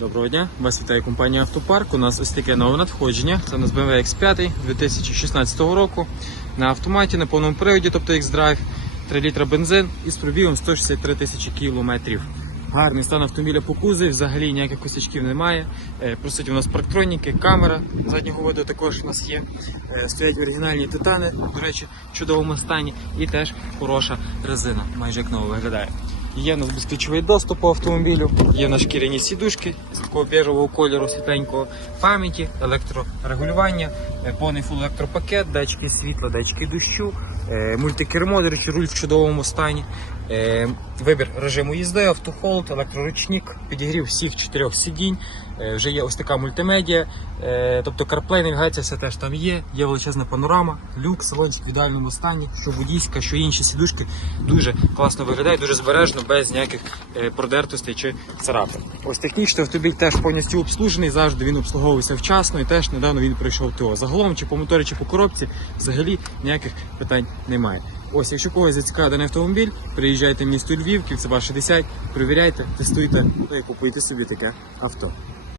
Доброго дня, вас вітає компанія Автопарк. У нас ось таке нове надходження. Це у нас BMW X5 2016 року на автоматі на повному приводі, тобто X-Drive, 3 літра бензин із пробігом 163 тисячі кілометрів. Гарний стан автомобіля по кузові, взагалі ніяких косячків немає. Е, Просить у нас парктроніки, камера заднього виду також у нас є. Е, Стоять оригінальні титани, до речі, в чудовому стані, і теж хороша резина, майже як ново виглядає. Є у нас доступ по автомобілю, є на шкіряні сідушки з такого біжового кольору світленького пам'яті, електрорегулювання, е, повний фул електропакет, датчики світла, датчики дощу, е, мультикермо, до речі, руль в чудовому стані. Е, Вибір режиму їзди, автохолд, електроручник, підігрів всіх чотирьох сидінь. Е, Вже є ось така мультимедіа, е, тобто CarPlay, навігація, все теж там є. Є величезна панорама, люк, салончик в ідеальному стані, що водійська, що інші сідушки дуже класно виглядають, дуже збережно, без ніяких е, продертостей чи царапин. Ось технічно автомобіль теж повністю обслужений, завжди він обслуговувався вчасно і теж недавно він пройшов ТО. Загалом, чи по моторі, чи по коробці, взагалі ніяких питань немає. Ось, якщо когось зацікавив даний автомобіль, приїжджайте в місто Львів, Кільцева 60, перевіряйте, тестуйте, ну і купуйте собі таке авто.